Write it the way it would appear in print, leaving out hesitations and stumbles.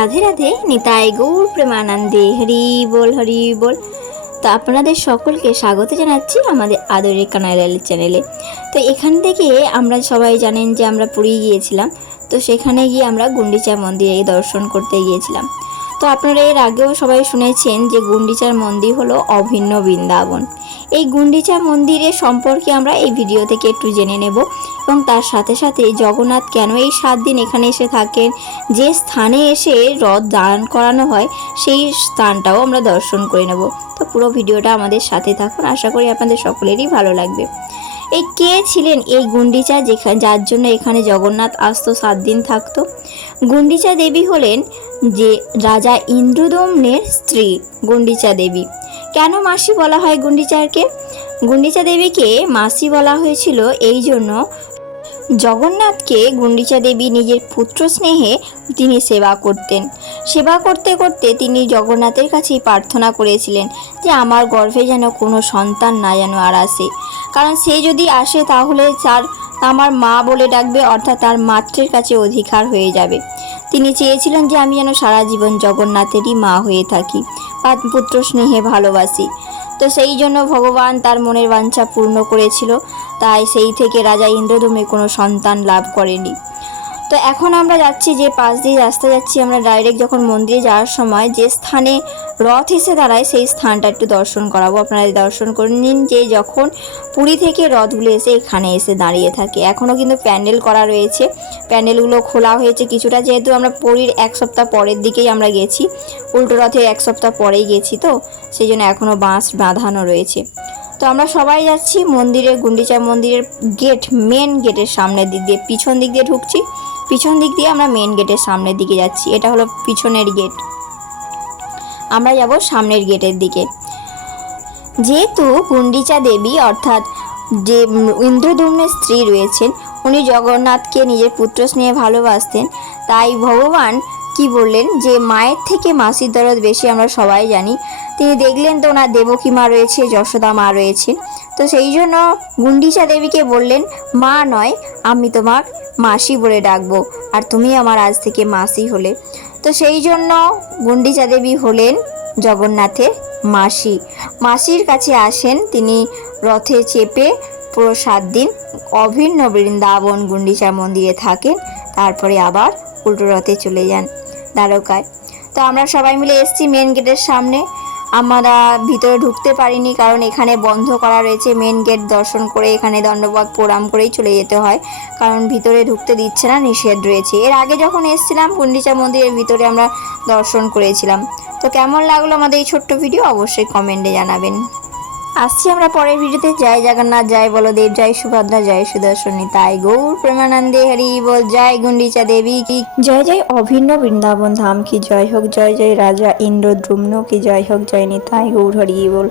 রাধে রাধে, নিতাই গৌর প্রেমানন্দে, হরি বল হরি বল। তো আপনাদের সকলকে স্বাগত জানাচ্ছি আমাদের আদরের কানাইলাল চ্যানেলে। তো এখান থেকে আমরা সবাই জানেন যে আমরা পুরী গিয়েছিলাম। তো সেখানে গিয়ে আমরা গুন্ডিচা মন্দিরে দর্শন করতে গিয়েছিলাম। তো আপনারা এর আগেও সবাই শুনেছেন যে গুন্ডিচার মন্দির হলো অভিন্ন বৃন্দাবন। এই গুন্ডিচা মন্দিরের সম্পর্কে আমরা এই ভিডিও থেকে একটু জেনে নেব এবং তার সাথে সাথে জগন্নাথ কেন এই 7 দিন এখানে এসে থাকেন, যে স্থানে এসে রথ দাঁড়ান করানো হয় সেই স্থানটাও আমরা দর্শন করে নেব। তো পুরো ভিডিওটা আমাদের সাথে থাকুন, আশা করি আপনাদের সকলেরই ভালো লাগবে। এই কে ছিলেন এই গুন্ডিচা, যার জন্য এখানে জগন্নাথ আসতো 7 দিন থাকতো? গুন্ডিচা দেবী হলেন যে রাজা ইন্দ্রদম্নের স্ত্রী গুন্ডিচা দেবী। কেন মাসি বলা হয় গুন্ডিচাকে? গুন্ডিচা দেবীকে মাসি বলা হয়েছিল এই জন্য, জগন্নাথকে গুন্ডিচা দেবী নিজের পুত্র স্নেহে তিনি সেবা করতেন। সেবা করতে করতে তিনি জগন্নাথের কাছেই প্রার্থনা করেছিলেন যে আমার গর্ভে যেন কোনো সন্তান না যেন আর আসে, কারণ সে যদি আসে তাহলে আমার মা বলে ডাকবে, অর্থাৎ তার মাতৃর কাছে অধিকার হয়ে যাবে। তিনি চেয়েছিলেন যে আমি যেন সারা জীবন জগন্নাথেরই মা হয়ে থাকি বা পুত্র স্নেহে ভালোবাসি। তো সেই জন্য ভগবান তার মনের বাঞ্ছা পূর্ণ করেছিল, তাই সেই থেকে রাজা ইন্দ্রদম্নে কোনো সন্তান লাভ করেনি। তো এখন আমরা যাচ্ছি, যে পাশ দিয়ে রাস্তা যাচ্ছি আমরা, ডাইরেক্ট যখন মন্দিরে যাওয়ার সময় যে স্থানে রথ এসে দাঁড়ায় সেই স্থানটা একটু দর্শন করাবো। আপনারা দর্শন করে নিন যে যখন পুরী থেকে রথগুলো এসে এখানে এসে দাঁড়িয়ে থাকে। এখনও কিন্তু প্যান্ডেল করা রয়েছে, প্যান্ডেলগুলো খোলা হয়েছে কিছুটা, যেহেতু আমরা পুরীর 1 সপ্তাহ পরের দিকেই আমরা গেছি, উল্টো রথের 1 সপ্তাহ পরেই গেছি, তো সেই জন্য এখনও বাঁশ বাঁধানো রয়েছে। তো আমরা সবাই যাচ্ছি মন্দিরে, গুন্ডিচা মন্দিরের গেট, মেন গেটের সামনের দিক দিয়ে, পিছন দিক দিয়ে ঢুকছি, পিছন দিক দিয়ে আমরা মেন গেটের সামনের দিকে যাচ্ছি। এটা হলো পিছনের গেট, আমরা যাব সামনের গেটের দিকে। যেহেতু গুন্ডিচা দেবী অর্থাৎ যে ইন্দ্রদম্নের স্ত্রী রয়েছেন, উনি জগন্নাথকে নিজের পুত্র স্নেহে ভালোবাসতেন, তাই ভগবান কি বললেন যে মায়ের থেকে মাসির দরদ বেশি, আমরা সবাই জানি। তিনি দেখলেন তো ওনার দেবকী মা রয়েছে, যশোদা মা রয়েছে, তো সেই জন্য গুন্ডিচা দেবীকে বললেন মা নয়, আমি তোমার মাসি বলে ডাকবো, আর তুমি আমার আজ থেকে মাসি হলে। তো সেই জন্য গুন্ডিচা দেবী হলেন জগন্নাথের মাসি। মাসির কাছে আসেন তিনি রথে চেপে, পুরো 7 দিন অভিন্ন বৃন্দাবন গুন্ডিচা মন্দিরে থাকেন, তারপরে আবার উল্টো রথে চলে যান দ্বারকায়। তো আমরা সবাই মিলে এসেছি মেন গেটের সামনে। আমরা ভিতরে ঢুকতে পারিনি, কারণ এখানে বন্ধ করা রয়েছে। মেন গেট দর্শন করে এখানে দণ্ডবাদ প্রণাম করেই চলে যেতে হয়, কারণ ভিতরে ঢুকতে দিচ্ছে না, নিষেধ রয়েছে। এর আগে যখন এসেছিলাম গুন্ডিচা মন্দিরের ভিতরে আমরা দর্শন করেছিলাম। তো কেমন লাগলো আমাদের এই ছোট্ট ভিডিও অবশ্যই কমেন্টে জানাবেন। আসছি আমরা পরের ভিডিওতে। জয় জগন্নাথ, জয় বলদেব, জয় সুভদ্রা, জয় সুদর্শনী, তাই গৌর প্রেমানন্দে, হরি বল। জয় গুন্ডিচা দেবী কি জয়, জয় অভিন্ন বৃন্দাবন ধাম কি জয় হোক, জয় জয় রাজা ইন্দ্রদ্যুম্ন কি জয় হোক, জয় নিতাই গৌর হরি বল।